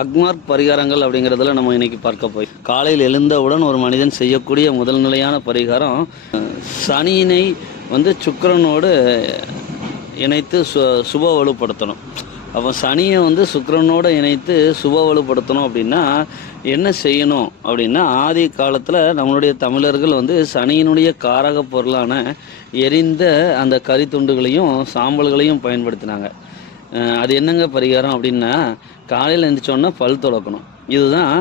அக்மார்க் பரிகாரங்கள் அப்படிங்கிறதுல நம்ம இன்னைக்கு பார்க்க போய் காலையில் எழுந்தவுடன் ஒரு மனிதன் செய்யக்கூடிய முதல் நிலையான பரிகாரம் சனியினை சுக்கிரனோடு இணைத்து சுப வலுப்படுத்தணும். அப்போ சனியை சுக்கிரனோடு இணைத்து சுப வலுப்படுத்தணும் அப்படின்னா என்ன செய்யணும் அப்படின்னா, ஆதி காலத்தில் நம்மளுடைய தமிழர்கள் சனியினுடைய காரக பொருளான எரிந்த அந்த கரித்துண்டுகளையும் சாம்பல்களையும் பயன்படுத்தினாங்க. அது என்னங்க பரிகாரம் அப்படின்னா, காலையில் எழுந்திரிச்சோன்னா பல் துலக்கணும். இதுதான்.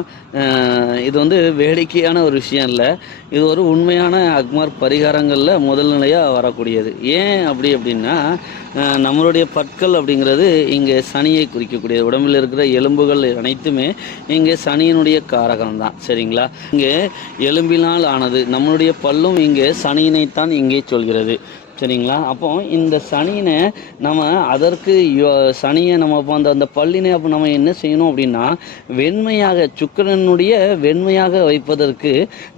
இது வேடிக்கையான ஒரு விஷயம் இல்லை, இது ஒரு உண்மையான அக்மார்க் பரிகாரங்களில் முதல் நிலையாக வரக்கூடியது. ஏன் அப்படின்னா, நம்மளுடைய பற்கள் அப்படிங்கிறது இங்கே சனியை குறிக்கக்கூடியது. உடம்பில் இருக்கிற எலும்புகள் அனைத்துமே இங்கே சனியினுடைய காரகம்தான். சரிங்களா? இங்கே எலும்பினால் ஆனது. நம்மளுடைய பல்லும் இங்கே சனியினைத்தான் இங்கே சொல்கிறது. சரிங்களா? அப்போ இந்த சனியினை நம்ம அதற்கு சனியை நம்ம இப்போ அந்த பல்லினை அப்போ நம்ம என்ன செய்யணும் அப்படின்னா, வெண்மையாக சுக்கிரனுடைய வெண்மையாக வைப்பதற்கு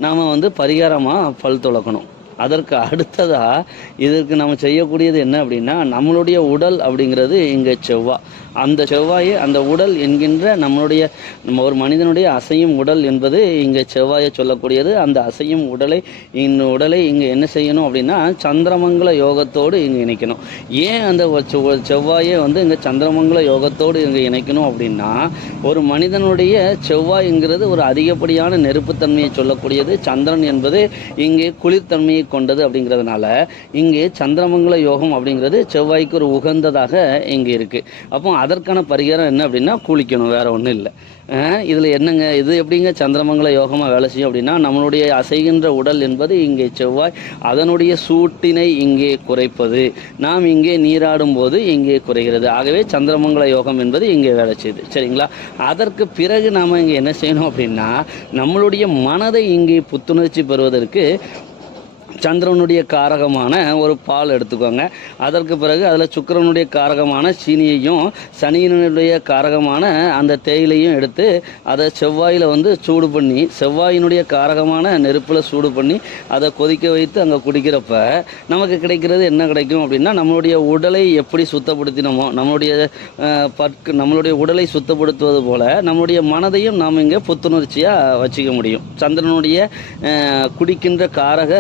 நாம் பரிகாரமாக பல் துலக்கணும். அதற்கு அடுத்ததாக இதற்கு நம்ம செய்யக்கூடியது என்ன அப்படின்னா, நம்மளுடைய உடல் அப்படிங்கிறது இங்கே செவ்வாய். அந்த செவ்வாயை அந்த உடல் என்கின்ற நம்ம ஒரு மனிதனுடைய அசையும் உடல் என்பது இங்கே செவ்வாயை சொல்லக்கூடியது. அந்த அசையும் உடலை இங்கே என்ன செய்யணும் அப்படின்னா, சந்திரமங்கல யோகத்தோடு இங்கே இணைக்கணும். ஏன் அந்த செவ்வாயை இங்கே சந்திரமங்கல யோகத்தோடு இங்கே இணைக்கணும் அப்படின்னா, ஒரு மனிதனுடைய செவ்வாய்ங்கிறது ஒரு அதிகப்படியான நெருப்புத்தன்மையை சொல்லக்கூடியது. சந்திரன் என்பது இங்கே குளிர்தன்மையை கொண்டது. அப்படிங்கிறதுனால இங்கே சந்திரமங்கல யோகம் அப்படிங்கிறது செவ்வாய்க்கு ஒரு உகந்ததாக இங்கே இருக்கு. அப்போ அதற்கான பரிகாரம் என்ன அப்படின்னா, குளிக்கணும், வேற ஒன்றும் இல்லை. இதில் என்னங்க, இது எப்படிங்க சந்திரமங்கல யோகமாக வேலை செய்யும் அப்படின்னா, நம்மளுடைய அசைகின்ற உடல் என்பது இங்கே செவ்வாய், அதனுடைய சூட்டினை இங்கே குறைப்பது. நாம் இங்கே நீராடும் போது இங்கே குறைகிறது. ஆகவே சந்திரமங்கல யோகம் என்பது இங்கே வேலை செய்யுது. சரிங்களா? அதற்கு பிறகு நாம் இங்கே என்ன செய்யணும் அப்படின்னா, நம்மளுடைய மனதை இங்கே புத்துணர்ச்சி பெறுவதற்கு சந்திரனுடைய காரகமான ஒரு பால் எடுத்துக்கோங்க. அதற்கு பிறகு அதில் சுக்கிரனுடைய காரகமான சீனியையும் சனியினுடைய காரகமான அந்த தேயிலையும் எடுத்து அதை செவ்வாயில் சூடு பண்ணி, செவ்வாயினுடைய காரகமான நெருப்பில் சூடு பண்ணி அதை கொதிக்க வைத்து அங்கே குடிக்கிறப்ப நமக்கு கிடைக்கிறது என்ன கிடைக்கும் அப்படின்னா, நம்மளுடைய உடலை எப்படி சுத்தப்படுத்தினோமோ, நம்மளுடைய உடலை சுத்தப்படுத்துவது போல நம்மளுடைய மனதையும் நாம் இங்கே புத்துணர்ச்சியாக வச்சுக்க முடியும். சந்திரனுடைய குடிக்கின்ற காரக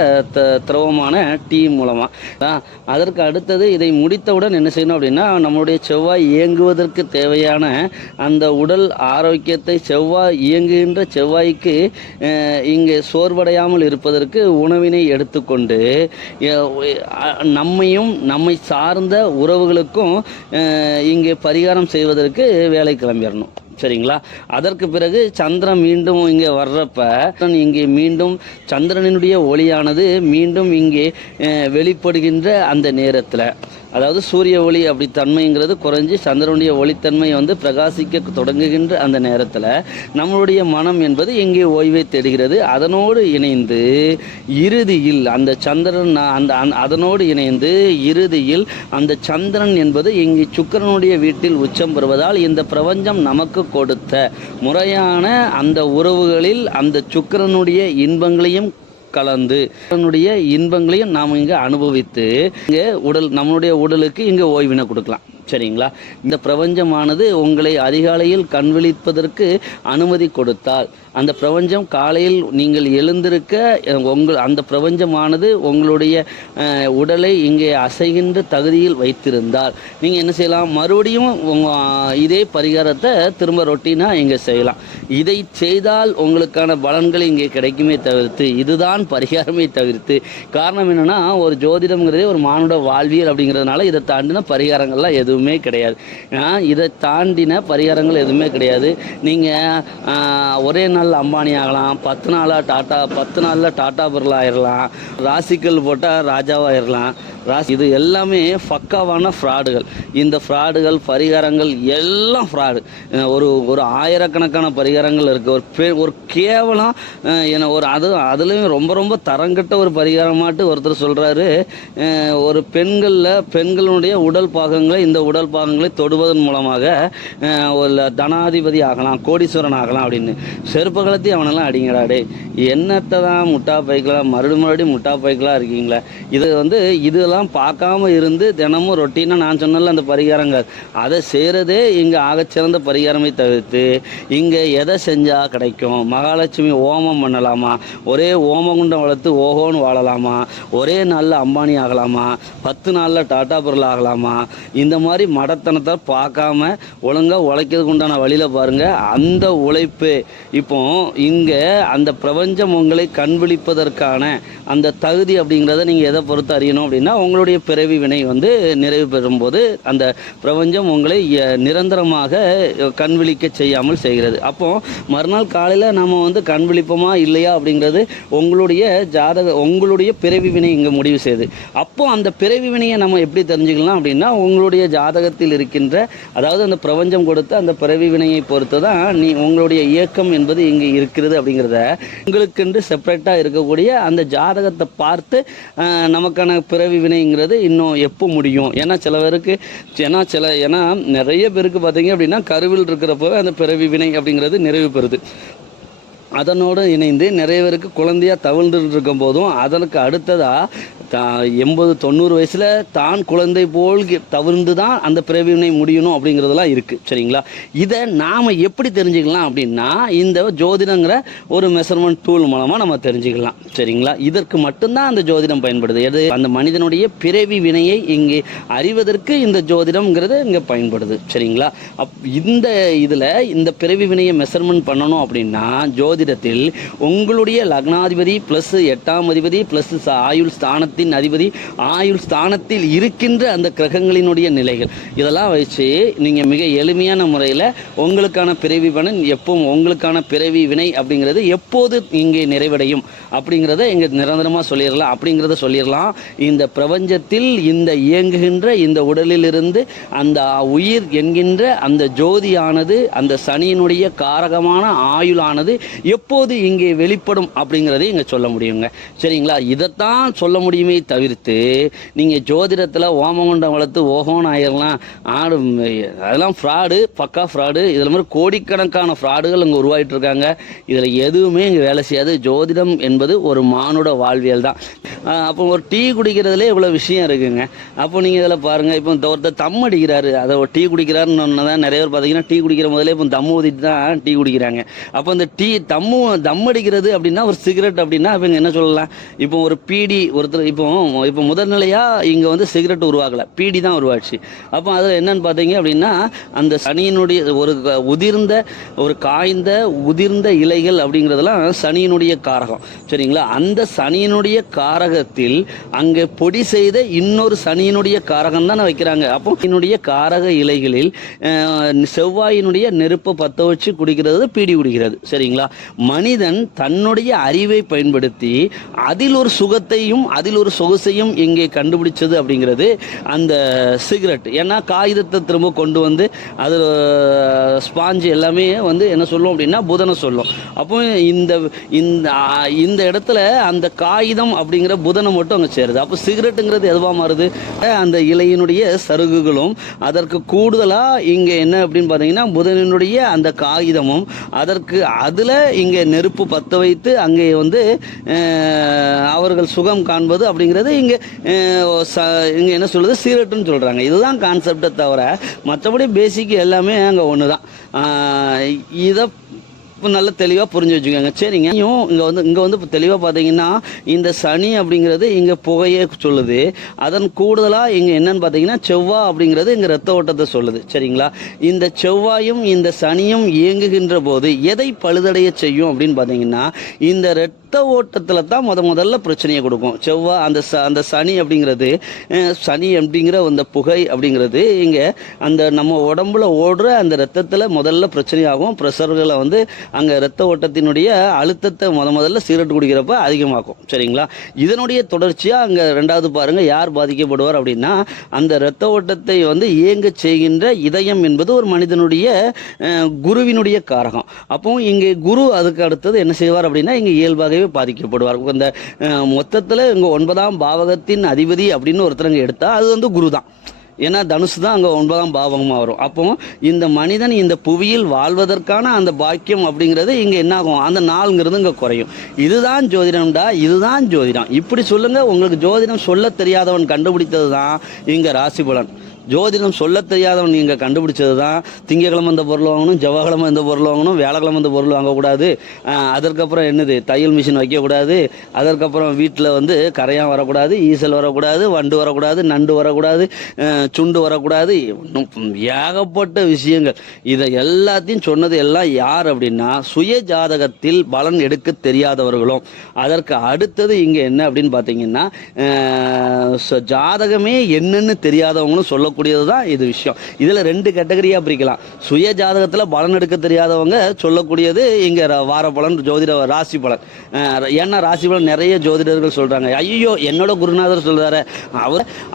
திரவமான டீ மூலமாக. அதற்கு அடுத்தது இதை முடித்தவுடன் என்ன செய்யணும் அப்படின்னா, நம்மளுடைய செவ்வாய் இயங்குவதற்கு தேவையான அந்த உடல் ஆரோக்கியத்தை இயங்குகின்ற செவ்வாய்க்கு இங்கே சோர்வடையாமல் இருப்பதற்கு உணவினை எடுத்துக்கொண்டு நம்மையும் நம்மை சார்ந்த உறவுகளுக்கும் இங்கே பரிகாரம் செய்வதற்கு வேலை கிளம்பிடணும். சரிங்களா? அதற்கு பிறகு சந்திரன் மீண்டும் இங்கே வர்றப்ப இங்கே மீண்டும் சந்திரனுடைய ஒளியானது மீண்டும் இங்கே வெளிப்படுகின்ற அந்த நேரத்தில், அதாவது சூரிய ஒளி அப்படி தன்மைங்கிறது குறைஞ்சி சந்திரனுடைய ஒளித்தன்மை பிரகாசிக்க தொடங்குகின்ற அந்த நேரத்தில் நம்மளுடைய மனம் என்பது இங்கே ஓய்வை தேடுகிறது. அதனோடு இணைந்து இறுதியில் அந்த சந்திரன் அதனோடு இணைந்து இறுதியில் அந்த சந்திரன் என்பது இங்கே சுக்கிரனுடைய வீட்டில் உச்சம் பெறுவதால் இந்த பிரபஞ்சம் நமக்கு கொடுத்த முறையான அந்த உறவுகளில் அந்த சுக்கிரனுடைய இன்பங்களையும் கலந்து அதனுடைய இன்பங்களையும் நாம் இங்கே அனுபவித்து இங்கே நம்மளுடைய உடலுக்கு இங்கே ஓய்வினை கொடுக்கலாம். சரிங்களா? இந்த பிரபஞ்சமானது உங்களை அதிகாலையில் கண் விழிப்பதற்கு அனுமதி கொடுத்தால், அந்த பிரபஞ்சம் காலையில் நீங்கள் எழுந்திருக்க அந்த பிரபஞ்சமானது உங்களுடைய உடலை இங்கே அசைகின்ற தகுதியில் வைத்திருந்தால் நீங்கள் என்ன செய்யலாம், மறுபடியும் இதே பரிகாரத்தை திரும்ப ரொட்டீனாக இங்கே செய்யலாம். இதை செய்தால் உங்களுக்கான பலன்கள் இங்கே கிடைக்குமே தவிர்த்து, இதுதான் பரிகாரமே தவிர்த்து, காரணம் என்னென்னா, ஒரு ஜோதிடம்ங்கிறதே ஒரு மானுட வாழ்வியல் அப்படிங்கிறதுனால இதை தாண்டின பரிகாரங்கள்லாம் எதுவுமே கிடையாது. இதை தாண்டின பரிகாரங்கள் எதுவுமே கிடையாது. நீங்கள் ஒரே நாள் அம்பானி ஆகலாம், 10 நாளில் டாடா பிர்லா ஆயிடலாம், ராசிக்கல் போட்டால் ராஜாவாயிடலாம். இது எல்லாமே பக்காவான ஃப்ராடுகள். இந்த ஃப்ராடுகள் பரிகாரங்கள் எல்லாம் ஃப்ராடு. ஒரு ஆயிரக்கணக்கான பரிகாரங்கள் இருக்குது. ஒரு கேவலம் அதுலேயும் ரொம்ப ரொம்ப தரங்கட்ட ஒரு பரிகாரமாட்டு ஒருத்தர் சொல்கிறாரு, ஒரு பெண்களுடைய உடல் பாகங்களை இந்த உடல் பாகங்களை தொடுவதன் மூலமாக ஒரு தனாதிபதி ஆகலாம், கோடீஸ்வரன் ஆகலாம் அப்படின்னு. செருப்பு கலத்தி அவனெல்லாம் அடிங்கடாடே, என்னத்தை தான் முட்டா பைக்கலாம் மறுபடியும் முட்டா பைக்கலாக இருக்கீங்களா? இதெல்லாம் இதெல்லாம் பார்க்காம இருந்து தினமும் ரொட்டீனாக நான் சொன்னல அந்த பரிகாரங்கள் அதை செய்கிறதே இங்கே ஆகச்சிறந்த பரிகாரமே தவிர்த்து இங்கே எதை செஞ்சால் கிடைக்கும், மகாலட்சுமி ஓமம் பண்ணலாமா, ஒரே ஓமகுண்டம் வளர்த்து ஓஹோன்னு வாழலாமா, ஒரே நாளில் அம்பானி ஆகலாமா, 10 நாளில் டாட்டா பொருள் ஆகலாமா, இந்த மாதிரி மடத்தனத்தை பார்க்காம ஒழுங்காக உழைக்கிறதுக்கு உண்டான வழியில் பாருங்கள். அந்த உழைப்பு இப்போ இங்கே அந்த பிரபஞ்சம் உங்களை கண்விழிப்பதற்கான அந்த தகுதி அப்படிங்கிறத நீங்கள் எதை பொறுத்து அறியணும் அப்படின்னா, உங்களுடைய பிறவி வினை வந்து நிறைவு பெறும்போது அந்த பிரபஞ்சம் உங்களை நிரந்தரமாக கண்விழிக்க செய்யாமல் செய்கிறது. அப்போது மறுநாள் காலையில் நம்ம வந்து கண்விழிப்போமா இல்லையா அப்படிங்கிறது உங்களுடைய பிறவி வினை இங்கே முடிவு செய்யுது. அப்போது அந்த பிறவி வினையை நம்ம எப்படி தெரிஞ்சுக்கலாம் அப்படின்னா, உங்களுடைய ஜாதகத்தில் இருக்கின்ற, அதாவது அந்த பிரபஞ்சம் கொடுத்த அந்த பிறவி வினையை பொறுத்து தான் உங்களுடைய இயக்கம் என்பது இங்கே இருக்கிறது அப்படிங்கிறத உங்களுக்கென்று செப்பரேட்டாக இருக்கக்கூடிய அந்த ஜாதகத்தை பார்த்து நமக்கான பிறவி வினைங்கிறது இன்னும் எப்போ முடியும். ஏன்னா சில பேருக்கு ஏன்னா நிறைய பேருக்கு பார்த்தீங்க அப்படின்னா கருவில் இருக்கிறப்போ அந்த பிறவி வினை அப்படிங்கிறது நிறைவு பெறுது. அதனோடு இணைந்து நிறைய பேருக்கு குழந்தையாக தவிழ்ந்துட்டு இருக்கும் போதும் அதற்கு அடுத்ததாக 80-90 வயசில் தான் குழந்தை போல் தவிர்ந்து தான் அந்த பிறவினை முடியணும் அப்படிங்கிறதெல்லாம் இருக்குது. சரிங்களா? இதை நாம் எப்படி தெரிஞ்சுக்கலாம் அப்படின்னா, இந்த ஜோதிடங்கிற ஒரு மெஷர்மெண்ட் டூல் மூலமாக நம்ம தெரிஞ்சுக்கலாம். சரிங்களா? இதற்கு மட்டும்தான் அந்த ஜோதிடம் பயன்படுது. எது? அந்த மனிதனுடைய பிறவி வினையை இங்கே அறிவதற்கு இந்த ஜோதிடம்ங்கிறது இங்கே பயன்படுது. சரிங்களா? இந்த இதில் இந்த பிறவி வினையை மெஷர்மெண்ட் பண்ணணும் அப்படின்னா, ஜோதிடத்தில் உங்களுடைய லக்னாதிபதி ப்ளஸ் 8ஆம் அதிபதி ப்ளஸ் ஆயுள் ஸ்தானத்தின் அதிபதி, ஆயுள் ஸ்தானத்தில் இருக்கின்ற அந்த கிரகங்களினுடைய நிலைகள், இதெல்லாம் வச்சு நீங்கள் மிக எளிமையான முறையில் உங்களுக்கான பிறவி பலன் உங்களுக்கான பிறவி வினை அப்படிங்கிறது எப்போது இங்கே நிறைவடையும் அப்படிங்கிறத இங்கே நிரந்தரமாக சொல்லிடலாம். இந்த பிரபஞ்சத்தில் இந்த இயங்குகின்ற இந்த உடலிலிருந்து அந்த உயிர் என்கின்ற அந்த ஜோதியானது, அந்த சனியினுடைய காரகமான ஆயுளானது எப்போது இங்கே வெளிப்படும் அப்படிங்கிறதை இங்கே சொல்ல முடியுங்க. சரிங்களா? இதைத்தான் சொல்ல முடியுமே தவிர்த்து நீங்கள் ஜோதிடத்தில் ஓமகுண்டம் வளர்த்து ஓஹோன்னு ஆயிடலாம், அதெல்லாம் ஃப்ராடு, பக்கா ஃப்ராடு. இதில் மாதிரி கோடிக்கணக்கான ஃப்ராடுகள் இங்கே உருவாகிட்டு இருக்காங்க. இதில் எதுவுமே இங்கே வேலை செய்யாது. ஜோதிடம் என்பது ஒரு மானுட வாழ்வியல் தான். அப்போ ஒரு டீ குடிக்கிறதுலே இவ்வளோ விஷயம் இருக்குங்க. அப்போ நீங்கள் இதில் பாருங்கள், இப்போ ஒருத்தர் தம் அடிக்கிறாரு, அதை ஒரு டீ குடிக்கிறாருன்னு தான் நிறைய பேர் பார்த்தீங்கன்னா டீ குடிக்கிற முதலே இப்போ தம் ஊதிட்டு தான் டீ குடிக்கிறாங்க. அப்போ இந்த தம் அடிக்கிறது அப்படின்னா ஒரு சிகரெட் அப்படின்னா இப்போ என்ன சொல்லலாம், இப்போ ஒரு பீடி ஒருத்தர் இப்போ முதல்நிலையாக இங்கே வந்து சிகரெட் உருவாகலை, பீடி தான் உருவாச்சு. அப்போ அதில் என்னன்னு பார்த்தீங்க அப்படின்னா, அந்த சனியினுடைய ஒரு காய்ந்த உதிர்ந்த இலைகள் அப்படிங்கிறதெல்லாம் சனியினுடைய காரகம். சரிங்களா? அந்த சனியினுடைய காரகத்தில் அங்கே பொடி செய்த இன்னொரு சனியினுடைய காரகம் தான் வைக்கிறாங்க. அப்போ என்னுடைய காரக இலைகளில் செவ்வாயினுடைய நெருப்பை பற்ற வச்சு குடிக்கிறது பீடி குடிக்கிறது. சரிங்களா? மனிதன் தன்னுடைய அறிவை பயன்படுத்தி அதில் ஒரு சுகத்தையும் அதில் ஒரு சொகுசையும் இங்கே கண்டுபிடிச்சது அப்படிங்கிறது அந்த சிகரெட். ஏன்னா காகிதத்தை திரும்ப கொண்டு வந்து அது ஸ்பாஞ்சு எல்லாமே வந்து என்ன சொல்லும் அப்படின்னா புதனை சொல்லும். அப்போ இந்த இடத்துல அந்த காகிதம் அப்படிங்கிற புதனை மட்டும் அங்கே சேருது. அப்போ சிகரெட்டுங்கிறது எதுவாக மாறுது? அந்த இலையினுடைய சருகுகளும் அதற்கு கூடுதலாக இங்கே என்ன அப்படின்னு பார்த்தீங்கன்னா புதனினுடைய அந்த காகிதமும் அதில் இங்கே நெருப்பு பற்ற வைத்து அங்கே வந்து அவர்கள் சுகம் காண்பது அப்படிங்கிறது இங்கே என்ன சொல்கிறது, சிகரெட்டுன்னு சொல்கிறாங்க. இதுதான் கான்செப்டை தவிர மற்றபடி பேசிக் எல்லாமே அங்கே ஒன்று தான். இதை நல்ல தெளிவாக புரிஞ்சு வச்சுக்கோங்க. சரிங்க, இங்கே வந்து இப்போ தெளிவாக பார்த்தீங்கன்னா இந்த சனி அப்படிங்கிறது இங்கே புகையே சொல்லுது. அதன் கூடுதலாக இங்கே என்னன்னு பார்த்தீங்கன்னா செவ்வாய் அப்படிங்கிறது இங்கே ரத்த ஓட்டத்தை சொல்லுது. சரிங்களா? இந்த செவ்வாயும் இந்த சனியும் இயங்குகின்ற போது எதை பழுதடைய செய்யும் அப்படின்னு பார்த்தீங்கன்னா, இந்த ரத்த ஓட்டத்தில் தான் முதல்ல பிரச்சனையை கொடுக்கும். செவ்வாய் அந்த சனி அப்படிங்கிற அந்த புகை அப்படிங்கிறது இங்கே அந்த நம்ம உடம்புல ஓடுற அந்த ரத்தத்தில் முதல்ல பிரச்சனையாகும். ப்ரெஷர்களை வந்து அங்கே ரத்த ஓட்டத்தினுடைய அழுத்தத்தை முதல்ல சிகரெட் குடிக்கிறப்ப அதிகமாகும். சரிங்களா? இதனுடைய தொடர்ச்சியாக அங்கே ரெண்டாவது பாருங்கள், யார் பாதிக்கப்படுவார் அப்படின்னா அந்த இரத்த ஓட்டத்தை வந்து இயங்க செய்கின்ற இதயம் என்பது ஒரு மனிதனுடைய குருவினுடைய காரகம். அப்போ இங்கே குரு அதுக்கு அடுத்தது என்ன செய்வார் அப்படின்னா இங்கே இயல்பாகவே பாதிக்கப்படுவார். இந்த மொத்தத்தில் இங்கே 9ஆம் பாவகத்தின் அதிபதி அப்படின்னு ஒருத்தரங்க எடுத்தால் அது வந்து குரு தான். ஏன்னா தனுசு தான் அங்கே 9ஆம் பாவகமாக வரும். அப்போ இந்த மனிதன் இந்த புவியில் வாழ்வதற்கான அந்த பாக்கியம் அப்படிங்கிறது இங்கே என்ன ஆகும், அந்த நாளுங்கிறது இங்கே குறையும். இதுதான் ஜோதிடம்டா, இதுதான் ஜோதிடம் இப்படி சொல்லுங்கள். உங்களுக்கு ஜோதிடம் சொல்ல தெரியாதவன் கண்டுபிடித்தது தான் இங்கே ராசி பலன். ஜோதிடம் சொல்ல தெரியாதவன் நீங்கள் கண்டுபிடிச்சது தான் திங்கக்கிழமை இந்த பொருள் வாங்கணும், செவ்வாய்க்கிழமை இந்த பொருள் வாங்கணும், வேலைக்கிழமை இந்த பொருள் வாங்கக்கூடாது, அதற்கப்புறம் என்னது தையல் மிஷின் வைக்கக்கூடாது, அதற்கப்புறம் வீட்டில் வந்து கரையான் வரக்கூடாது, ஈசல் வரக்கூடாது, வண்டு வரக்கூடாது, நண்டு வரக்கூடாது, சுண்டு வரக்கூடாது, ஏகப்பட்ட விஷயங்கள். இதை எல்லாத்தையும் சொன்னது எல்லாம் யார் அப்படின்னா சுய ஜாதகத்தில் பலன் எடுக்க தெரியாதவர்களும். அதற்கு அடுத்தது இங்கே என்ன அப்படின்னு பார்த்தீங்கன்னா ஜாதகமே என்னன்னு தெரியாதவங்களும் சொல்ல கூடியது தான் இது விஷயம். இதில் 2 கேட்டகரியாக பிரிக்கலாம். சுய ஜாதகத்தில் பலன் எடுக்க தெரியாதவங்க சொல்லக்கூடியது இங்கே வார பலன், ஜோதிட ராசி பலன். ஏன்னா ராசி பலன் நிறைய ஜோதிடர்கள் சொல்கிறாங்க, ஐயோ என்னோட குருநாதர் சொல்கிறாரு,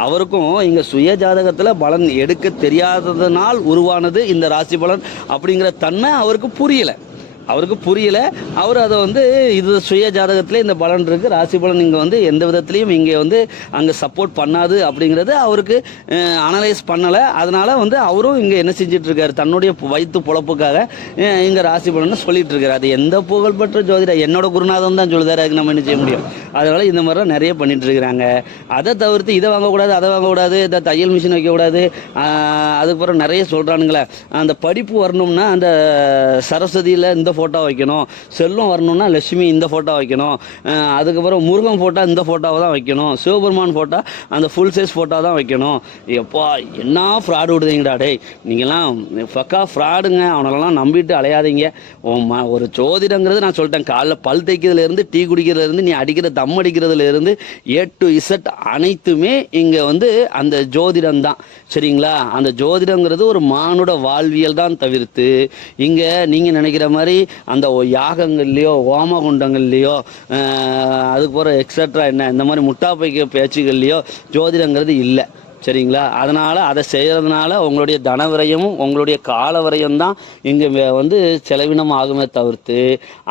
அவருக்கும் இங்கே சுய ஜாதகத்தில் பலன் எடுக்க தெரியாததனால் உருவானது இந்த ராசி பலன் அப்படிங்கிற தன்மை அவருக்கு புரியலை. அவர் அதை வந்து இது சுய ஜாதகத்தில் இந்த பலன் இருக்குது, ராசி பலன் இங்கே வந்து எந்த விதத்துலையும் இங்கே வந்து அங்கே சப்போர்ட் பண்ணாது அப்படிங்கிறது அவருக்கு அனலைஸ் பண்ணலை. அதனால் வந்து அவரும் இங்கே என்ன செஞ்சிட்ருக்காரு, தன்னுடைய வயிற்று பொழப்புக்காக இங்கே ராசி பலன்னு சொல்லிட்டு இருக்காரு. அது எந்த புகழ்பெற்ற ஜோதிடர் என்னோட குருநாதன் தான் சொல்லுதாரு, அதுக்கு நம்ம என்ன செய்ய முடியும். அதனால் இந்த மாதிரிலாம் நிறைய பண்ணிட்டு இருக்கிறாங்க. அதை தவிர்த்து இதை வாங்கக்கூடாது, அதை வாங்கக்கூடாது, இந்த தையல் மிஷின் வைக்கக்கூடாது, அதுக்கப்புறம் நிறைய சொல்கிறானுங்களே. அந்த படிப்பு வரணும்னா அந்த சரஸ்வதியில் இந்த ஃபோட்டோ வைக்கணும், செல்வம் வரணும்னா லட்சுமி இந்த ஃபோட்டோ வைக்கணும், அதுக்கப்புறம் முருகன் ஃபோட்டோ இந்த ஃபோட்டோவை தான் வைக்கணும், சிவபெருமான் ஃபோட்டோ அந்த ஃபுல் சைஸ் ஃபோட்டோ தான் வைக்கணும். எப்பா என்ன ஃப்ராடு விடுதீங்கடா டே, நீங்கள்லாம் பக்கா ஃப்ராடுங்க. அவனெல்லாம் நம்பிட்டு அலையாதீங்க. ஒரு ஜோதிடங்கிறது நான் சொல்லிட்டேன், காலைல பல் தைக்கிறதுலேருந்து டீ குடிக்கிறதுலேருந்து நீ அடிக்கிற தம் அடிக்கிறதுலேருந்து A to Z அனைத்துமே இங்கே வந்து அந்த ஜோதிடம் தான். சரிங்களா? அந்த ஜோதிடங்கிறது ஒரு மானுட வாழ்வியல் தான் தவிர்த்து இங்கே நீங்கள் நினைக்கிற மாதிரி அந்த யாகங்கள்லையோ ஹோமகுண்டங்கள்லையோ அதுக்கு போகிற எக்ஸட்ரா என்ன இந்த மாதிரி முட்டாப்பைக்க பேச்சுகள்லையோ ஜோதிடங்கிறது இல்லை. சரிங்களா? அதனால் அதை செய்கிறதுனால உங்களுடைய தன விரயமும் உங்களுடைய கால விரயம் தான் இங்கே வந்து செலவினம் ஆகுமே தவிர்த்து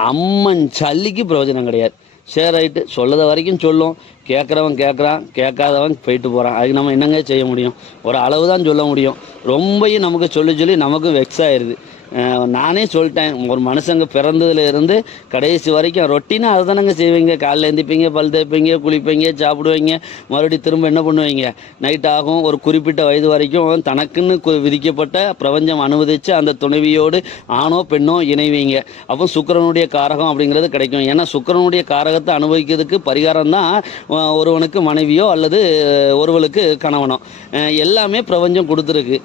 அம்மன் சல்லிக்கு பிரயோஜனம் கிடையாது. சரி ரைட்டு, சொல்லத வரைக்கும் சொல்லும், கேட்குறவன் கேட்குறான், கேட்காதவன் போயிட்டு போகிறான். அதுக்கு நம்ம என்னங்க செய்ய முடியும்? ஒரு அளவு தான் சொல்ல முடியும். ரொம்பையும் நமக்கு சொல்லி நமக்கு வெக்ஸ் ஆயிடுது. நானே சொல்லிட்டேன், ஒரு மனுஷங்க பிறந்ததுலேருந்து கடைசி வரைக்கும் ரொட்டீனாக அதை தானங்க செய்வீங்க. காலையில் எழுந்திப்பீங்க, பல் தேய்ப்பீங்க, குளிப்பீங்க, சாப்பிடுவீங்க, மறுபடியும் திரும்ப என்ன பண்ணுவீங்க, நைட் ஆகும். ஒரு குறிப்பிட்ட வயது வரைக்கும் தனக்குன்னு விதிக்கப்பட்ட பிரபஞ்சம் அனுமதித்து அந்த துணைவியோடு ஆணோ பெண்ணோ இணைவீங்க. அப்போ சுக்கிரனுடைய காரகம் அப்படிங்கிறது கிடைக்கும். ஏன்னா சுக்கிரனுடைய காரகத்தை அனுபவிக்கிறதுக்கு பரிகாரம் தான் ஒருவனுக்கு மனைவியோ அல்லது ஒருவளுக்கு கணவனோ எல்லாமே பிரபஞ்சம் கொடுத்துருக்கு.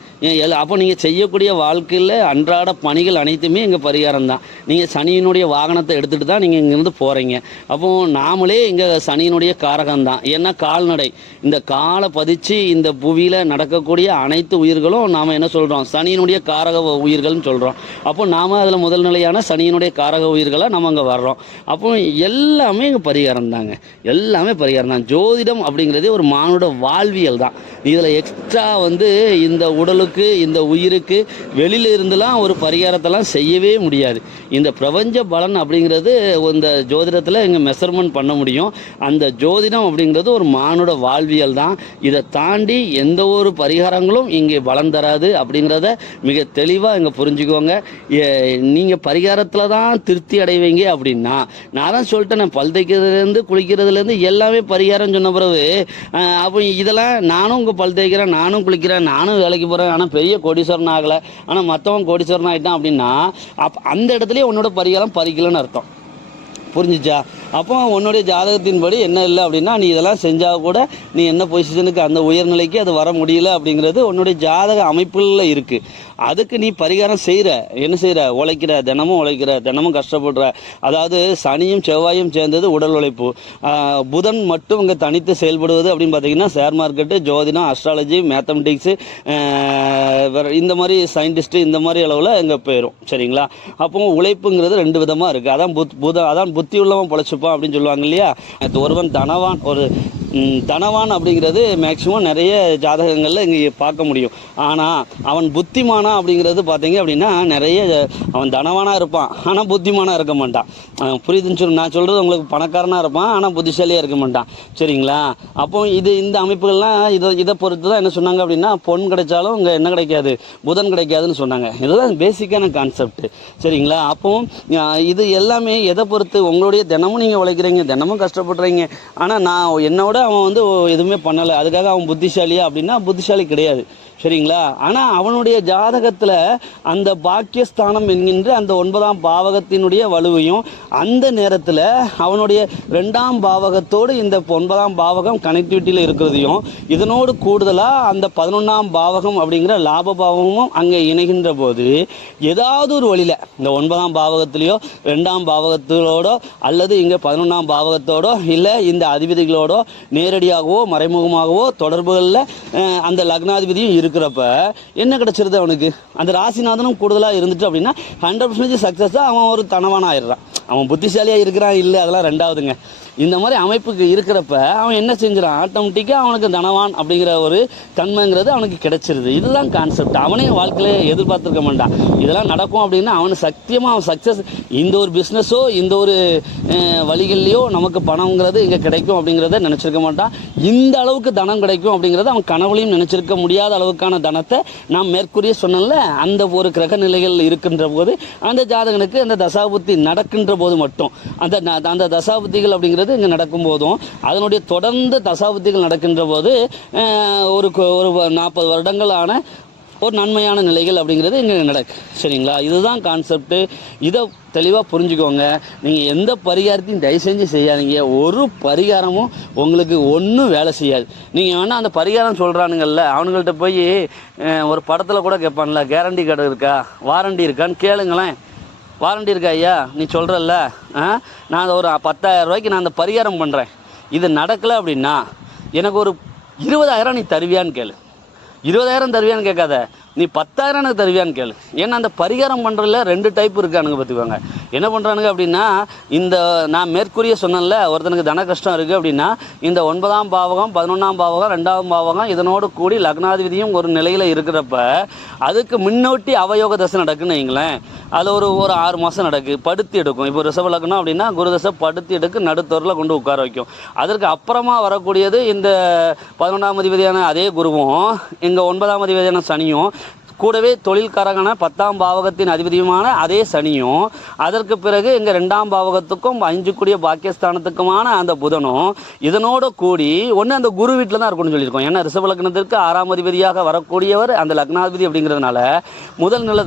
அப்போ நீங்கள் செய்யக்கூடிய வாழ்க்கையில் அன்றாட பணிகள் அனைத்துமே இங்கே பரிகாரம் தான். நீங்கள் சனியினுடைய வாகனத்தை எடுத்துகிட்டு தான் நீங்கள் இங்கேருந்து போகிறீங்க. அப்போது நாமளே இங்கே சனியினுடைய காரகம் தான். ஏன்னா கால்நடை இந்த காலை பதிச்சு இந்த புவியில் நடக்கக்கூடிய அனைத்து உயிர்களும் நாம் என்ன சொல்கிறோம், சனியினுடைய காரக உயிர்கள்னு சொல்கிறோம். அப்போ நாம் அதில் முதல் நிலையான சனியினுடைய காரக உயிர்களாக நம்ம அங்கே வர்றோம். அப்போ எல்லாமே இங்கே பரிகாரம் தாங்க, எல்லாமே பரிகாரம் தான். ஜோதிடம் அப்படிங்கிறதே ஒரு மானுட வாழ்வியல் தான். இதில் எக்ஸ்ட்ரா வந்து இந்த உடலுக்கு இந்த உயிருக்கு வெளியில் இருந்துலாம் ஒரு பரிகாரத்தெல்லாம் செய்யவே முடியாது. இந்த பிரபஞ்ச பலன் அப்படிங்கிறது இந்த ஜோதிடத்தில் இங்கே மெஷர்மெண்ட் பண்ண முடியும். அந்த ஜோதிடம் அப்படிங்கிறது ஒரு மானுட வாழ்வியல் தான். இதை தாண்டி எந்த ஒரு பரிகாரங்களும் இங்கே பலன் தராது அப்படிங்கிறத மிக தெளிவாக இங்கே புரிஞ்சுக்கோங்க. நீங்கள் பரிகாரத்தில் தான் திருப்தி அடைவீங்க அப்படின்னா, நான் தான் சொல்லிட்டேன், நான் பல் தைக்கிறதுலேருந்து குளிக்கிறதுலேருந்து எல்லாமே பரிகாரம் சொன்ன பிறகு அப்போ இதெல்லாம் நானும் உங்கள் பல் தேய்க்கிறேன், நானும் குளிக்கிறேன், நானும் வேலைக்கு போகிறேன், ஆனால் பெரிய கோடீஸ்வரன் ஆகலை, ஆனால் மற்றவன் கோடீஸ்வரன் ஆகிட்டான் அப்படின்னா அந்த இடத்துலயே உன்னோட பரிகாரம் பறிக்கலன்னு அர்த்தம். புரிஞ்சிச்சா? அப்போ உன்னுடைய ஜாதகத்தின்படி என்ன இல்லை அப்படின்னா, நீ இதெல்லாம் செஞ்சால் கூட நீ என்ன பொசிஷனுக்கு அந்த உயர்நிலைக்கு அது வர முடியல அப்படிங்கிறது உன்னுடைய ஜாதக அமைப்பில் இருக்குது. அதுக்கு நீ பரிகாரம் செய்கிற, என்ன செய்கிற, உழைக்கிற, தினமும் உழைக்கிற, தினமும் கஷ்டப்படுற. அதாவது சனியும் செவ்வாயும் சேர்ந்தது உடல் உழைப்பு. புதன் மட்டும் இங்கே தனித்து செயல்படுவது அப்படின்னு பார்த்தீங்கன்னா ஷேர் மார்க்கெட்டு, ஜோதிடம், அஸ்ட்ராலஜி, மேத்தமெட்டிக்ஸு, இந்த மாதிரி சயின்டிஸ்ட்டு இந்த மாதிரி அளவில் இங்கே போயிடும். சரிங்களா? அப்போ உழைப்புங்கிறது 2 விதமாக இருக்குது. அதான் புத்தி உள்ளவன் பொழைச்சிப்பான் அப்படின்னு சொல்லுவாங்க இல்லையா? ஒருவன் தனவான், ஒரு தனவான் அப்படிங்கிறது மேக்சிமம் நிறைய ஜாதகங்களில் இங்கே பார்க்க முடியும். ஆனால் அவன் புத்திமானா அப்படிங்கிறது பார்த்தீங்க அப்படின்னா நிறைய அவன் தனவானாக இருப்பான், ஆனால் புத்திமானாக இருக்க மாட்டான். புரியுதுன்னு சொல்லி நான் சொல்கிறது உங்களுக்கு, பணக்காரனாக இருப்பான் ஆனால் புத்திசாலியாக இருக்க மாட்டான். சரிங்களா? அப்போ இந்த அமைப்புகள்லாம் இதை பொறுத்து தான் என்ன சொன்னாங்க அப்படின்னா, பொன் கிடைச்சாலும் இங்கே என்ன கிடைக்காது, புதன் கிடைக்காதுன்னு சொன்னாங்க. இதுதான் பேசிக்கான கான்செப்ட். சரிங்களா? அப்போ இது எல்லாமே எதை பொறுத்து, உங்களுடைய தினமும் நீங்கள் உழைக்கிறீங்க, தினமும் கஷ்டப்படுறீங்க, ஆனால் நான் என்னோட அவன் வந்து எதுவுமே பண்ணலை, அதுக்காக அவன் புத்திசாலியா அப்படின்னா புத்திசாலி கிடையாது. சரிங்களா? ஆனால் அவனுடைய ஜாதகத்தில் அந்த பாக்கியஸ்தானம் என்கின்ற அந்த 9ஆம் பாவகத்தினுடைய வலுவையும், அந்த நேரத்தில் அவனுடைய 2ஆம் பாவகத்தோடு இந்த 9ஆம் பாவகம் கனெக்டிவிட்டியில் இருக்கிறதையும், இதனோடு கூடுதலாக அந்த 11ஆம் பாவகம் அப்படிங்கிற லாப பாவமும் அங்கே இணைகின்ற போது, ஏதாவது ஒரு வழியில் இந்த 9ஆம் பாவகத்திலேயோ 2ஆம் பாவகத்திலோடோ அல்லது இங்கே 11ஆம் பாவகத்தோடோ இல்லை இந்த அதிபதிகளோடோ நேரடியாகவோ மறைமுகமாகவோ தொடர்புகளில் அந்த லக்னாதிபதியும் இருக்கிறப்ப என்ன கிடைச்சிருது அவனுக்கு, அந்த ராசிநாதனும் கூடுதலாக இருந்துட்டு அப்படின்னா 100% சக்ஸஸாக அவன் ஒரு தனவான ஆயிடுறான். அவன் புத்திசாலியாக இருக்கிறான் இல்லை, அதெல்லாம் ரெண்டாவதுங்க. இந்த மாதிரி அமைப்புக்கு இருக்கிறப்ப அவன் என்ன செஞ்சிடான், ஆட்டோமேட்டிக்காக அவனுக்கு தனவான் அப்படிங்கிற ஒரு தன்மைங்கிறது அவனுக்கு கிடைச்சிருது. இதுதான் கான்செப்ட். அவனே வாழ்க்கையில் எதிர்பார்த்துருக்க மாட்டான் இதெல்லாம் நடக்கும் அப்படின்னா. அவனு சத்தியமாக அவன் சக்ஸஸ், இந்த ஒரு பிஸ்னஸோ இந்த ஒரு வழிகள்லையோ நமக்கு பணங்கிறது இங்கே கிடைக்கும் அப்படிங்கிறத நினச்சிருக்க மாட்டான். இந்த அளவுக்கு தனம் கிடைக்கும் அப்படிங்கிறத அவன் கனவுலையும் நினச்சிருக்க முடியாத அளவுக்கான தனத்தை நாம் மேற்கூறிய சொன்னல, அந்த ஒரு கிரக நிலைகள் இருக்கின்ற போது அந்த ஜாதகனுக்கு அந்த தசாபுத்தி நடக்கின்ற போது மட்டும் அந்த தசாபுத்திகள் அப்படிங்கிறது இங்கே நடக்கும் போதும், அதனுடைய தொடர்ந்து தசாபுத்திகள் நடக்கின்ற போது ஒரு 40 வருடங்களான ஒரு நன்மையான நிலைகள் அப்படிங்கிறது இங்கே நடக்கு. சரிங்களா? இதுதான் கான்செப்ட். இதை தெளிவாக புரிஞ்சுக்கோங்க. நீங்கள் எந்த பரிகாரத்தையும் தயவு செஞ்சு செய்யாதீங்க. ஒரு பரிகாரமும் உங்களுக்கு ஒன்றும் வேலை செய்யாது. நீங்கள் வேணால் அந்த பரிகாரம் சொல்கிறானுங்கள்ல, அவனுங்கள்ட்ட போய் ஒரு படத்தில் கூட கேட்பான்ல, கேரண்டி கார்டு இருக்கா, வாரண்டி இருக்கான்னு கேளுங்களேன். வாரண்டி இருக்கா ஐயா, நீ சொல்கிறல்ல, நான் ஒரு 10,000 ரூபாய்க்கு நான் அந்த பரிகாரம் பண்ணுறேன், இது நடக்கலை அப்படின்னா எனக்கு ஒரு 20,000 நீ தருவியான்னு கேளு. 20,000 தருவியான்னு கேட்காத, நீ 10,000 எனக்கு தருவியான்னு கேளு. ஏன்னா அந்த பரிகாரம் பண்ணுறதுல 2 டைப் இருக்கானுங்க பார்த்துக்கோங்க. என்ன பண்ணுறானுங்க அப்படின்னா, இந்த நான் மேற்கூறிய சொன்னேன்ல, ஒருத்தனுக்கு தன கஷ்டம் இருக்குது அப்படின்னா இந்த 9ஆம் பாவகம் 11ஆம் பாவகம் 2ஆம் பாவகம் இதனோடு கூடி லக்னாதிபதியும் ஒரு நிலையில் இருக்கிறப்ப அதுக்கு முன்னோட்டி அவயோக தசை நடக்குன்னு வைங்களேன். அது ஒரு 6 மாதம் நடக்கு, படுத்தி எடுக்கும். இப்போ ரிஷப லக்னம் அப்படின்னா குருதசை படுத்தி எடுக்கு, நடுத்தொரில் கொண்டு உட்கார வைக்கும். அதற்கு அப்புறமா வரக்கூடியது இந்த 11ஆம் அதிபதியான அதே குருவும் இங்கே 9ஆம் அதிபதியான சனியும், கூடவே தொழில்காரகன 10ஆம் பாவகத்தின் அதிபதியுமான அதே சனியும், அதற்கு பிறகு இங்கே 2ஆம் பாவகத்துக்கும் 5 கூடிய பாக்கியஸ்தானத்துக்குமான அந்த புதனும் இதனோட கூடி ஒன்று அந்த குரு வீட்டில் தான் இருக்கும்னு சொல்லியிருக்கோம். ஏன்னா ரிஷப லக்னத்திற்கு 6ஆம் அதிபதியாக வரக்கூடியவர் அந்த லக்னாதிபதி அப்படிங்கிறதுனால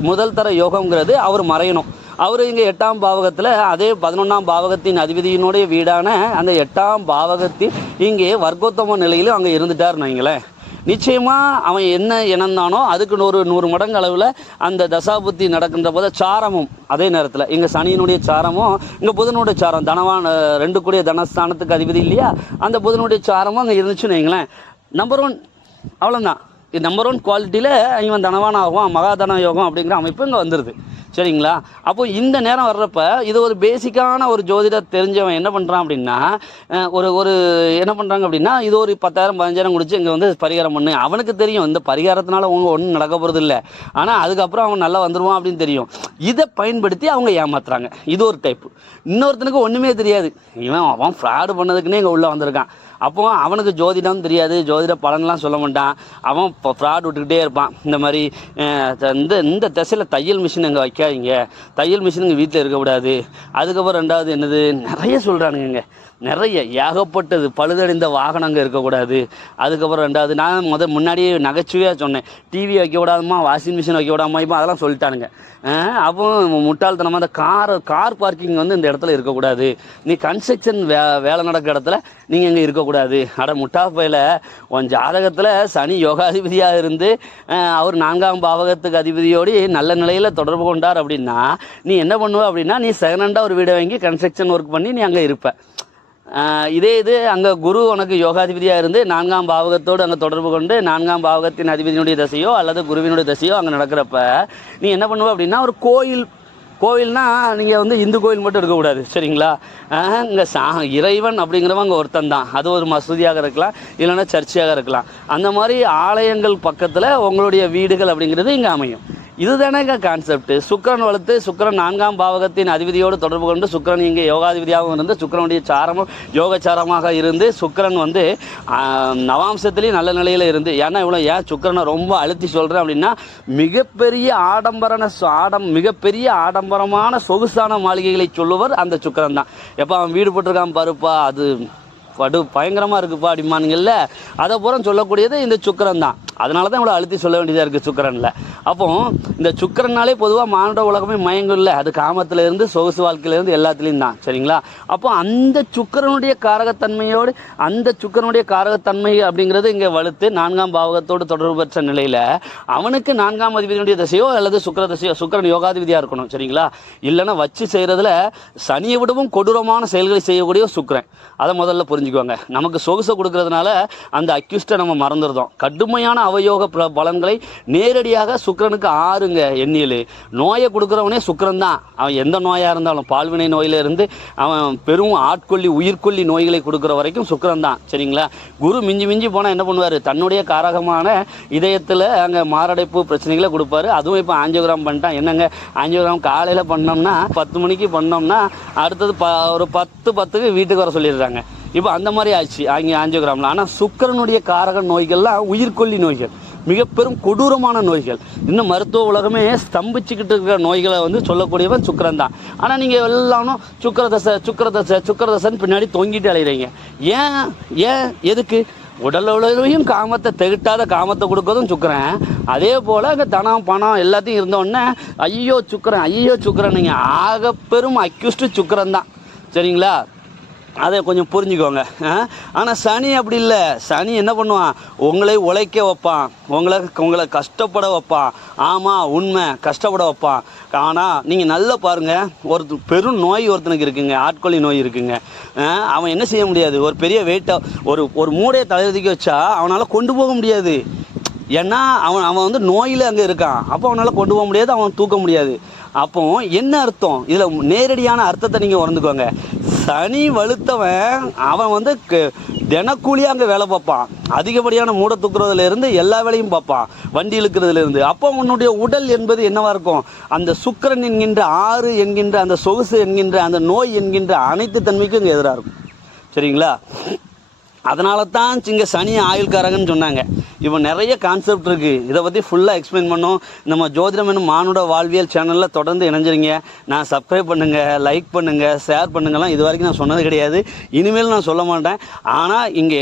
முதல் தர யோகம்ங்கிறது அவர் மறையணும். அவர் இங்கே 8ஆம் பாவகத்தில் அதே 11ஆம் பாவகத்தின் அதிபதியினுடைய வீடான அந்த 8ஆம் பாவகத்தின் இங்கே வர்க்கோத்தம நிலையிலும் அங்கே இருந்துட்டார்னு வைங்களேன். நிச்சயமாக அவன் என்ன இனந்தானோ அதுக்கு 100 மடங்கு அளவில் அந்த தசாபுத்தி நடக்கின்ற போது சாரமும் அதே நேரத்தில் இங்கே சனியினுடைய சாரமும் இங்கே புதனுடைய சாரம், தனவான் 2 கூடிய தனஸ்தானத்துக்கு அதிபதி இல்லையா, அந்த புதனுடைய சாரமும் அங்கே இருந்துச்சுன்னு வைங்களேன். நம்பர் 1 அவ்வளோதான். இது நம்பர் 1 குவாலிட்டியில் இவன் தனவான் ஆகும், மகாதன யோகம் அப்படிங்கிற அமைப்பு இங்கே வந்துடுது. சரிங்களா? அப்போ இந்த நேரம் வர்றப்ப இது ஒரு பேசிக்கான ஒரு ஜோதிடர் தெரிஞ்சவன் என்ன பண்ணுறான் அப்படின்னா, ஒரு என்ன பண்ணுறாங்க அப்படின்னா, இது ஒரு 10,000 15,000 குடிச்சு இங்கே வந்து பரிகாரம் பண்ணு. அவனுக்கு தெரியும் இந்த பரிகாரத்தினால ஒன்றும் நடக்க போகிறது இல்லை, ஆனால் அதுக்கப்புறம் அவன் நல்லா வந்துடுவான் அப்படின்னு தெரியும். இதை பயன்படுத்தி அவங்க ஏமாத்துறாங்க. இது ஒரு டைப்பு. இன்னொருத்தனுக்கு ஒன்றுமே தெரியாது, அவன் ஃப்ராடு பண்ணதுக்குன்னே இங்கே உள்ளே வந்திருக்கான். அப்போ அவனுக்கு ஜோதிடம் தெரியாது, ஜோதிட பலன்லாம் சொல்ல மாட்டான். அவன் இப்போ ஃப்ராட் விட்டுக்கிட்டே இருப்பான். இந்த மாதிரி இந்த திசையில் தையல் மிஷின் அங்கே வைக்காதீங்க, தையல் மிஷின் இங்கே வீட்டில் இருக்கக்கூடாது. அதுக்கப்புறம் 2வது என்னது நிறைய சொல்கிறானுங்க, நிறைய ஏகப்பட்டது, பழுதடைந்த வாகனம் அங்கே இருக்கக்கூடாது. அதுக்கப்புறம் 2வது நான் முன்னாடியே நகைச்சுவையாக சொன்னேன், டிவி வைக்க விடாதமா, வாஷிங் மிஷின் வைக்க விடாமா, இப்போ அதெல்லாம் சொல்லிட்டானுங்க. அப்போ முட்டாள்தனமாக அந்த கார் பார்க்கிங் வந்து இந்த இடத்துல இருக்கக்கூடாது, நீ கன்ஸ்ட்ரக்ஷன் வேலை நடக்கிற இடத்துல நீங்கள் இங்கே இருக்கக்கூடாது. முட்டாப்பையில் உன் ஜாதகத்தில் சனி யோகாதிபதியாக இருந்து அவர் 4ஆம் பாவகத்துக்கு அதிபதியோடு நல்ல நிலையில் தொடர்பு கொண்டார் அப்படின்னா நீ என்ன பண்ணுவ அப்படின்னா, நீ செகண்ட் ஒரு வீடை வாங்கி கன்ஸ்ட்ரக்ஷன் ஒர்க் பண்ணி நீ அங்கே இருப்ப. இதே இது அங்கே குரு உனக்கு யோகாதிபதியாக இருந்து 4ஆம் பாவகத்தோடு அங்கே தொடர்பு கொண்டு 4ஆம் பாவகத்தின் அதிபதியினுடைய தசையோ அல்லது குருவினுடைய தசையோ அங்கே நடக்கிறப்ப நீ என்ன பண்ணுவ அப்படின்னா, ஒரு கோயில் கோவில்னா நீங்கள் வந்து இந்து கோவில் மட்டும் இருக்கக்கூடாது, சரிங்களா? இங்கே இறைவன் அப்படிங்கிறவங்க அங்கே ஒருத்தன் தான். அது ஒரு மசூதியாக இருக்கலாம், இல்லைன்னா சர்ச்சையாக இருக்கலாம். அந்த மாதிரி ஆலயங்கள் பக்கத்தில் உங்களுடைய வீடுகள் அப்படிங்கிறது இங்கே அமையும். இதுதானேங்க கான்செப்ட். சுக்கிரன் வளர்த்து சுக்கிரன் 4ஆம் பாவகத்தின் அதிபதியோடு தொடர்பு கொண்டு சுக்கிரன் இங்கே யோகாதிபதியாகவும் இருந்து சுக்கிரனுடைய சாரமும் யோகச்சாரமாக இருந்து சுக்கிரன் வந்து நவாம்சத்துலேயும் நல்ல நிலையில் இருந்து, ஏன்னா இவ்வளோ ஏன் சுக்கிரனை ரொம்ப அழுத்தி சொல்கிறேன் அப்படின்னா, மிகப்பெரிய ஆடம்பரமான சொகுசான மாளிகைகளை சொல்லுவர் அந்த சுக்கிரன் தான். எப்போ அவன் வீடு போட்டிருக்கான் பாருப்பா, அது பயங்கரமாக இருக்குப்பா அப்படிமானுங்கள்ல, அதை பூரா சொல்லக்கூடியது இந்த சுக்கிரன் தான். அதனால தான் இவ்வளோ அழுத்தி சொல்ல வேண்டியதாக இருக்குது சுக்கிரனில். அப்போ இந்த சுக்கிரனாலே பொதுவாக மானுட உலகமே மயங்கும்ல, அது காமத்திலேருந்து சொகுசு வாழ்க்கையிலேருந்து எல்லாத்துலேயும் தான், சரிங்களா? அப்போ அந்த சுக்கிரனுடைய காரகத்தன்மையோடு அந்த சுக்கிரனுடைய காரகத்தன்மை அப்படிங்கிறது இங்கே வலுத்து 4ஆம் பாவகத்தோடு தொடர்பு பெற்ற நிலையில் அவனுக்கு 4ஆம் அதிபதியுடைய தசையோ அல்லது சுக்கிர தசையோ, சுக்கிரன் யோகாதிபதியாக இருக்கணும், சரிங்களா? இல்லைன்னா வச்சு செய்கிறதுல சனியை விடவும் கொடூரமான செயல்களை செய்யக்கூடிய சுக்கிரன். அதை முதல்ல புரிஞ்சுக்குவாங்க. நமக்கு சொகுசை கொடுக்கறதுனால அந்த அக்யூஸ்டை நம்ம மறந்துடுறோம். கடுமையான அவயோக பலன்களை நேரடியாக சுக்கிரனுக்கு ஆறுங்க எண்ணியல். நோயை கொடுக்குறவனே சுக்கிரன் தான். அவன் எந்த நோயாக இருந்தாலும், பால்வினை நோயிலிருந்து அவன் பெரும் ஆட்கொல்லி உயிர்கொல்லி நோய்களை கொடுக்குற வரைக்கும் சுக்கிரன் தான், சரிங்களா? குரு மிஞ்சி போனால் என்ன பண்ணுவார், தன்னுடைய காரகமான இதயத்தில் அங்கே மாரடைப்பு பிரச்சனைகளை கொடுப்பாரு. அதுவும் இப்போ ஆஞ்சியோகிராம் பண்ணிட்டான். என்னங்க ஆஞ்சியோகிராம் காலையில் பண்ணோம்னா 10 மணிக்கு பண்ணோம்னா அடுத்தது ஒரு 10:10க்கு வீட்டுக்கு வர சொல்லிடுறாங்க. இப்போ அந்த மாதிரி ஆச்சு அங்கே ஆஞ்சியோகிராமில். ஆனால் சுக்கிரனுடைய காரக நோய்கள்லாம் உயிர்கொல்லி நோய்கள், மிக பெரும் கொடூரமான நோய்கள். இன்னும் மருத்துவ உலகமே ஸ்தம்பிச்சுக்கிட்டு இருக்கிற நோய்களை வந்து சொல்லக்கூடியவன் சுக்கிரன் தான். ஆனால் நீங்கள் எல்லாரும் சுக்கிரதசைன்னு பின்னாடி தொங்கிட்டு அலைகிறீங்க. ஏன் எதுக்கு? உடல் உலகையும் காமத்தை தெகிட்டாத காமத்தை கொடுக்கறதும் சுக்கிரன். அதே போல் அங்கே தனம் பணம் எல்லாத்தையும் இருந்தோடனே ஐயோ சுக்கிரன் நீங்கள் ஆக பெரும் அக்யூஸ்டு சுக்கிரன் தான், சரிங்களா? அதை கொஞ்சம் புரிஞ்சுக்கோங்க. ஆனால் சனி அப்படி இல்லை. சனி என்ன பண்ணுவான், உங்களை உழைக்க வைப்பான், உங்களை கஷ்டப்பட வைப்பான். ஆமாம், உண்மை, கஷ்டப்பட வைப்பான். ஆனால் நீங்கள் நல்லா பாருங்கள், பெரும் நோய் ஒருத்தனுக்கு இருக்குங்க, ஆட்கொல்லி நோய் இருக்குங்க. அவன் என்ன செய்ய முடியாது, ஒரு பெரிய வெயிட்டை ஒரு மூடையை தலைவதிக்க வச்சா அவனால் கொண்டு போக முடியாது. ஏன்னா அவன் வந்து நோயில் அங்கே இருக்கான். அப்போ அவனால் கொண்டு போக முடியாது, அவன் தூக்க முடியாது. அப்போ என்ன அர்த்தம், இதில் நேரடியான அர்த்தத்தை நீங்கள் உணர்ந்துக்கோங்க. சனி வலுத்தவன் அவன் வந்து தினக்கூலியாக அங்கே வேலை பார்ப்பான். அதிகப்படியான மூட தூக்குறதுலேருந்து எல்லா வேலையும் பார்ப்பான், வண்டி இழுக்கிறதுலேருந்து. அப்போ உன்னுடைய உடல் என்பது என்னவா இருக்கும், அந்த சுக்கிரன் என்கின்ற ஆறு என்கின்ற அந்த சொகுசு என்கின்ற அந்த நோய் என்கின்ற அனைத்து தன்மைக்கும் இங்கே எதிராக இருக்கும், சரிங்களா? அதனால தான் இங்கே சனி ஆயுள்காரகன்னு சொன்னாங்க. இப்போ நிறைய கான்செப்ட் இருக்குது, இதை பற்றி ஃபுல்லாக எக்ஸ்பிளைன் பண்ணோம். நம்ம ஜோதிடம் என்னும் மானுட வாழ்வியல் சேனலில் தொடர்ந்து இணைஞ்சிருங்க. நான் சப்ஸ்கிரைப் பண்ணுங்கள், லைக் பண்ணுங்கள், ஷேர் பண்ணுங்கள்லாம் இது வரைக்கும் நான் சொன்னது கிடையாது, இனிமேல் நான் சொல்ல மாட்டேன். ஆனால் இங்கே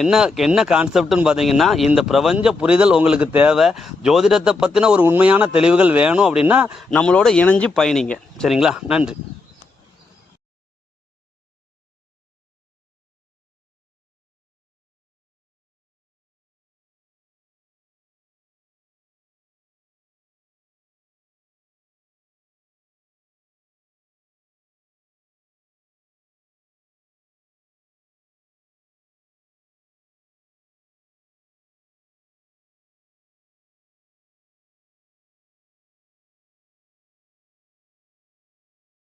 என்ன கான்செப்ட்னு பார்த்தீங்கன்னா, இந்த பிரபஞ்ச புரிதல் உங்களுக்கு தேவை, ஜோதிடத்தை பற்றின ஒரு உண்மையான தெளிவுகள் வேணும் அப்படின்னா நம்மளோட இணைஞ்சு பயணிங்க, சரிங்களா? நன்றி.